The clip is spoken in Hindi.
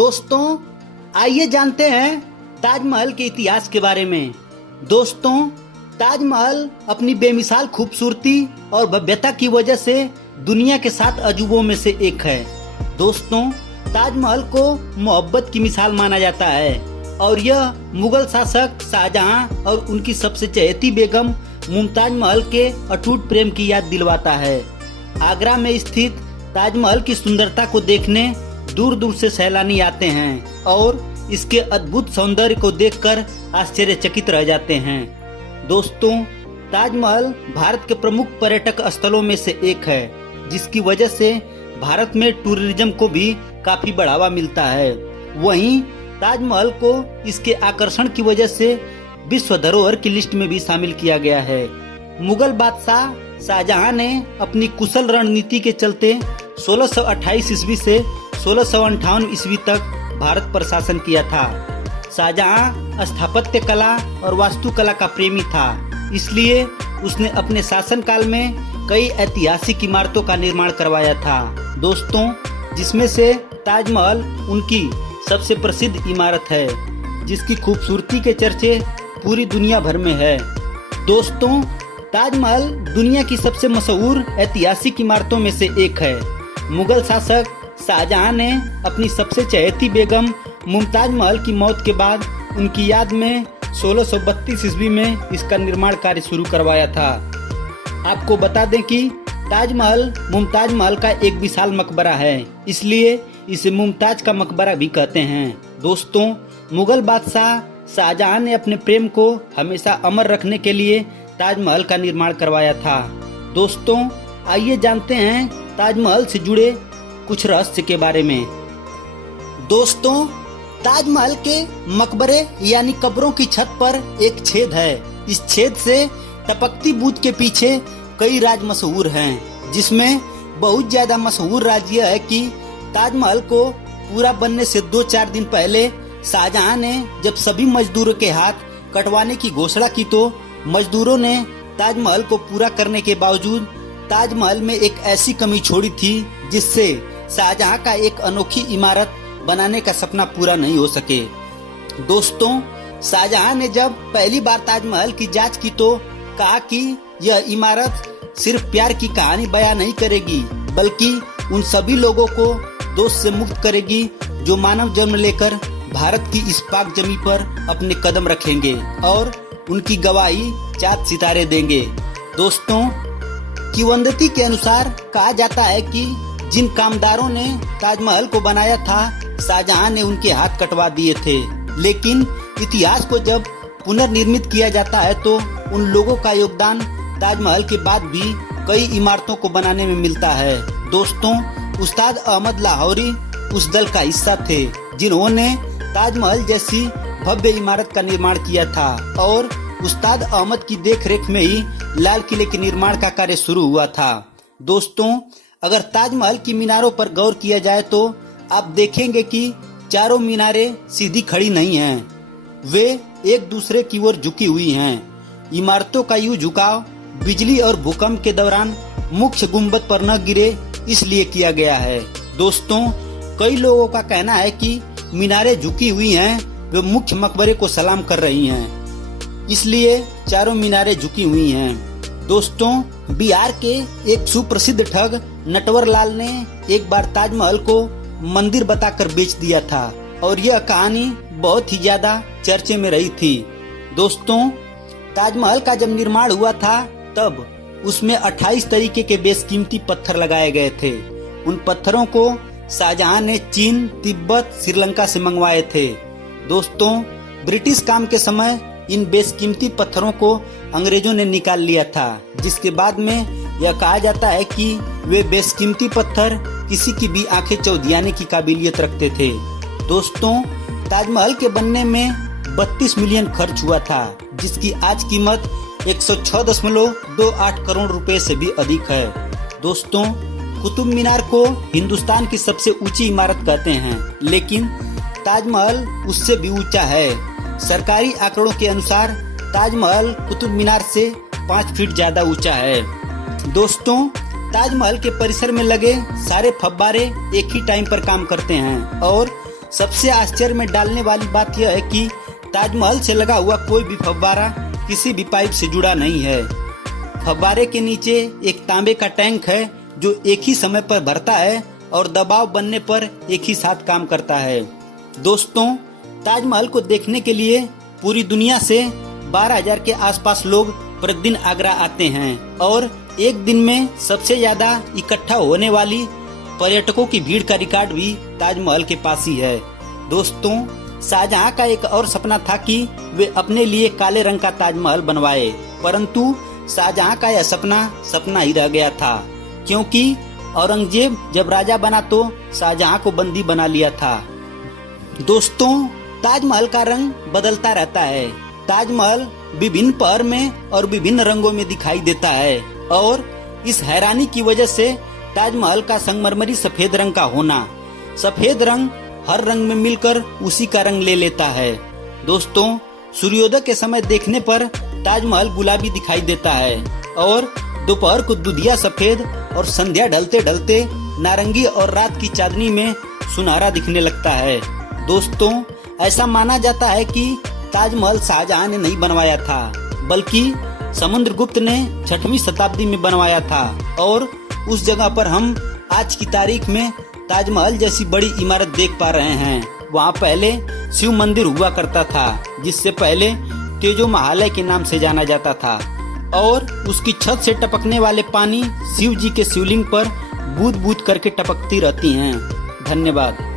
दोस्तों, आइए जानते हैं ताजमहल के इतिहास के बारे में। दोस्तों, ताजमहल अपनी बेमिसाल खूबसूरती और भव्यता की वजह से दुनिया के 7 अजूबों में से एक है। दोस्तों, ताजमहल को मोहब्बत की मिसाल माना जाता है और यह मुगल शासक शाहजहां और उनकी सबसे चहेती बेगम मुमताज महल के अटूट प्रेम की याद दिलवाता है। आगरा में स्थित ताजमहल की सुंदरता को देखने दूर दूर से सैलानी आते हैं और इसके अद्भुत सौंदर्य को देखकर आश्चर्यचकित रह जाते हैं। दोस्तों, ताजमहल भारत के प्रमुख पर्यटक स्थलों में से एक है, जिसकी वजह से भारत में टूरिज्म को भी काफी बढ़ावा मिलता है। वहीं ताजमहल को इसके आकर्षण की वजह से विश्व धरोहर की लिस्ट में भी शामिल किया गया है। मुगल बादशाह शाहजहां ने अपनी कुशल रणनीति के चलते 1628 ईस्वी से 1658 ईस्वी तक भारत पर शासन किया था। शाहजहां स्थापत्य कला और वास्तुकला का प्रेमी था, इसलिए उसने अपने शासनकाल में कई ऐतिहासिक इमारतों का निर्माण करवाया था। दोस्तों, जिसमें से ताजमहल उनकी सबसे प्रसिद्ध इमारत है, जिसकी खूबसूरती के चर्चे पूरी दुनिया भर में है। दोस्तों, ताजमहल दुनिया की सबसे मशहूर ऐतिहासिक इमारतों में से एक है। मुगल शासक शाहजहां ने अपनी सबसे चहेती बेगम मुमताज महल की मौत के बाद उनकी याद में 1632 ईस्वी में इसका निर्माण कार्य शुरू करवाया था। आपको बता दें कि ताजमहल मुमताज महल का एक विशाल मकबरा है, इसलिए इसे मुमताज का मकबरा भी कहते हैं। दोस्तों, मुगल बादशाह शाहजहां ने अपने प्रेम को हमेशा अमर रखने के लिए ताजमहल का निर्माण करवाया था। दोस्तों, आइए जानते हैं ताजमहल से जुड़े कुछ रहस्य के बारे में। दोस्तों, ताजमहल के मकबरे यानी कब्रों की छत पर एक छेद है। इस छेद से टपकती बूंद के पीछे कई राज मशहूर हैं, जिसमें बहुत ज्यादा मशहूर राज यह है कि ताजमहल को पूरा बनने से 2-4 दिन पहले शाहजहां ने जब सभी मजदूरों के हाथ कटवाने की घोषणा की, तो मजदूरों ने ताजमहल को पूरा करने के बावजूद ताजमहल में एक ऐसी कमी छोड़ी थी जिससे शाहजहां का एक अनोखी इमारत बनाने का सपना पूरा नहीं हो सके। दोस्तों, शाहजहां ने जब पहली बार ताजमहल की जांच की तो कहा कि यह इमारत सिर्फ प्यार की कहानी बयां नहीं करेगी, बल्कि उन सभी लोगों को दोष से मुक्त करेगी जो मानव जन्म लेकर भारत की इस पाक जमी पर अपने कदम रखेंगे और उनकी गवाही 4 सितारे देंगे। दोस्तों, किंवदंती के अनुसार कहा जाता है कि जिन कामदारों ने ताजमहल को बनाया था, शाहजहां ने उनके हाथ कटवा दिए थे, लेकिन इतिहास को जब पुनर्निर्मित किया जाता है तो उन लोगों का योगदान ताजमहल के बाद भी कई इमारतों को बनाने में मिलता है। दोस्तों, उस्ताद अहमद लाहौरी उस दल का हिस्सा थे जिन्होंने ताजमहल जैसी भव्य इमारत का निर्माण किया था और उस्ताद अहमद की देखरेख में ही लाल किले के निर्माण का कार्य शुरू हुआ था। दोस्तों, अगर ताजमहल की मीनारों पर गौर किया जाए तो आप देखेंगे कि चारों मीनारें सीधी खड़ी नहीं हैं, वे एक दूसरे की ओर झुकी हुई हैं। इमारतों का यूं झुकाव बिजली और भूकंप के दौरान मुख्य गुंबद पर न गिरे, इसलिए किया गया है। दोस्तों, कई लोगों का कहना है कि मीनारें झुकी हुई हैं, वे मुख्य मकबरे को सलाम कर रही हैं, इसलिए चारों मीनारें झुकी हुई हैं। दोस्तों, बिहार के एक सुप्रसिद्ध ठग नटवर लाल ने एक बार ताजमहल को मंदिर बताकर बेच दिया था और यह कहानी बहुत ही ज्यादा चर्चे में रही थी। दोस्तों, ताजमहल का जब निर्माण हुआ था तब उसमें 28 तरीके के बेशकीमती पत्थर लगाए गए थे। उन पत्थरों को शाहजहां ने चीन, तिब्बत, श्रीलंका से मंगवाए थे। दोस्तों, ब्रिटिश काम के समय इन बेशकीमती पत्थरों को अंग्रेजों ने निकाल लिया था, जिसके बाद में यह कहा जाता है कि वे बेशकीमती पत्थर किसी की भी आंखें चौधियाने की काबिलियत रखते थे। दोस्तों, ताजमहल के बनने में 32 मिलियन खर्च हुआ था, जिसकी आज कीमत 106.28 करोड़ रुपए से भी अधिक है। दोस्तों, कुतुब मीनार को हिंदुस्तान की सबसे ऊंची इमारत कहते हैं, लेकिन ताजमहल उससे भी ऊंचा है। सरकारी आंकड़ों के अनुसार ताजमहल कुतुब मीनार से 5 फीट ज्यादा ऊंचा है। दोस्तों, ताजमहल के परिसर में लगे सारे फव्वारे एक ही टाइम पर काम करते हैं और सबसे आश्चर्य में डालने वाली बात यह है कि ताजमहल से लगा हुआ कोई भी फव्वारा किसी भी पाइप से जुड़ा नहीं है। फव्वारे के नीचे एक तांबे का टैंक है जो एक ही समय पर भरता है और दबाव बनने पर एक ही साथ काम करता है। दोस्तों, ताजमहल को देखने के लिए पूरी दुनिया से 12,000 के आसपास लोग प्रतिदिन आगरा आते हैं और एक दिन में सबसे ज्यादा इकट्ठा होने वाली पर्यटकों की भीड़ का रिकॉर्ड भी ताजमहल के पास ही है। दोस्तों, शाहजहां का एक और सपना था कि वे अपने लिए काले रंग का ताजमहल बनवाए, परंतु शाहजहां का यह सपना ही रह गया था, क्योंकि औरंगजेब जब राजा बना तो शाहजहां को बंदी बना लिया था। दोस्तों, ताजमहल का रंग बदलता रहता है। ताजमहल विभिन्न पहर में और विभिन्न रंगों में दिखाई देता है और इस हैरानी की वजह से ताजमहल का संगमरमरी सफेद रंग का होना, सफेद रंग हर रंग में मिलकर उसी का रंग ले लेता है। दोस्तों, सूर्योदय के समय देखने पर ताजमहल गुलाबी दिखाई देता है और दोपहर को दुधिया सफेद और संध्या ढलते ढलते नारंगी और रात की चांदनी में सुनहरा दिखने लगता है। दोस्तों, ऐसा माना जाता है कि ताजमहल शाहजहां ने नहीं बनवाया था, बल्कि समुद्रगुप्त ने 6वीं शताब्दी में बनवाया था और उस जगह पर हम आज की तारीख में ताजमहल जैसी बड़ी इमारत देख पा रहे हैं। वहाँ पहले शिव मंदिर हुआ करता था, जिससे पहले तेजो महालय के नाम से जाना जाता था और उसकी छत से टपकने वाले पानी शिव जी के शिवलिंग पर बूंद बूंद करके टपकती रहती हैं। धन्यवाद।